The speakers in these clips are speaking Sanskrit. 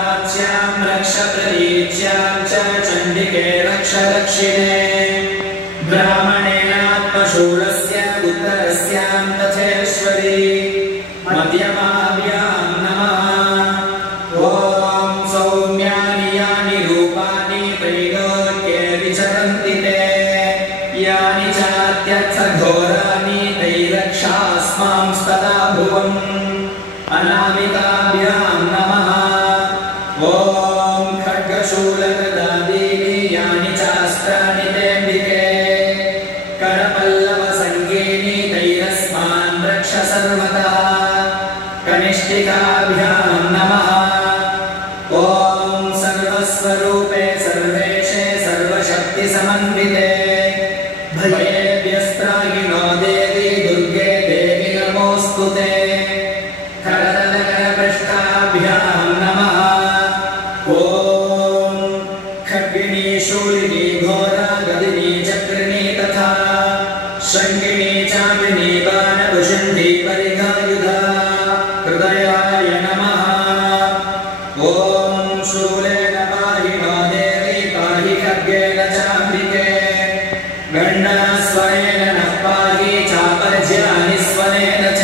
रक्ष प्रतीच्यां च चण्डिके रक्ष दक्षिणे ब्राह्मणेनात्मशूलस्य उत्तरस्यां तथेश्वरी मध्यमाभ्यां नमः। ॐ सौम्यानि यानि रूपाणि त्रैलोक्ये विचरन्ति ते यानि चात्यर्थघोराणि तैरक्षास्मांस्तदा भुवम् अनामिकाभ्यां नमः। ॐ खड्गशूलगदादीनि यानि चास्त्राणि तेऽम्बिके करपल्लवसङ्गीनि तैरस्मान् रक्ष सर्वतः कनिष्ठिकाभ्यां नमः। ॐ सर्वस्वरूपे सर्वेशे सर्वशक्तिसमन्विते भयेभ्यस्त्राहिनो देवी दुर्गे देवी नमोऽस्तु ते करतलकरपृष्ठाभ्यां नमः। ॐ खड्गिनी शूलिनी घोरा गदिनी चक्रिणी तथा शङ्खिनी चापिनी बाणभुषुण्डी परिघायुधा हृदयाय नमः। ॐ शूलेन पाहि नो देवी पाहि खड्गेन चाम्बिके गण्डस्वनेन नः पाहि चापर्ज्यानि स्वनेन च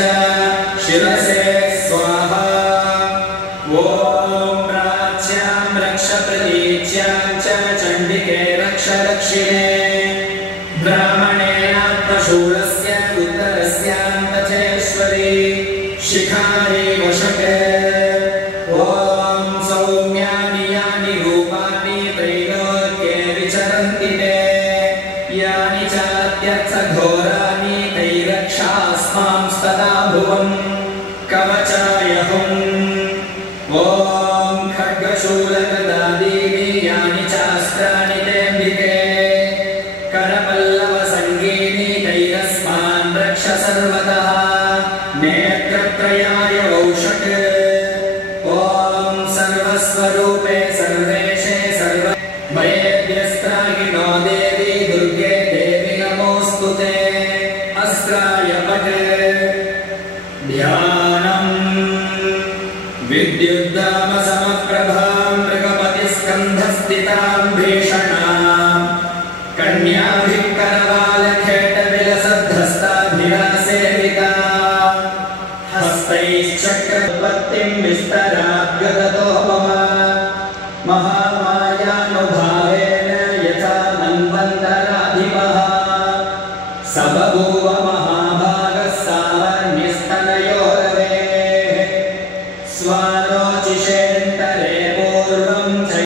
शिरसे स्वाहा। ॐ प्राच्यां रक्ष प्रतीच्यां च चण्डिके रक्ष दक्षिणे ब्राह्मणेनात्मशूलस्य उत्तरस्यां तथेश्वरी शिखायै वशके। ॐ सौम्यानि यानि रूपाणि त्रैलोक्ये विचरन्ति ते यानि चात्यर्थघोराणि तैरक्षास्मांस्तदा भुवम् कवचाय हुम्। ॐ खड्गशूलगदादीनि यानि चास्त्राणि तेऽम्बिके करपल्लवसङ्गीनि तैरस्मान् रक्ष सर्वतः नेत्रत्रयाय वौषट्। ॐ सर्वस्वरूपे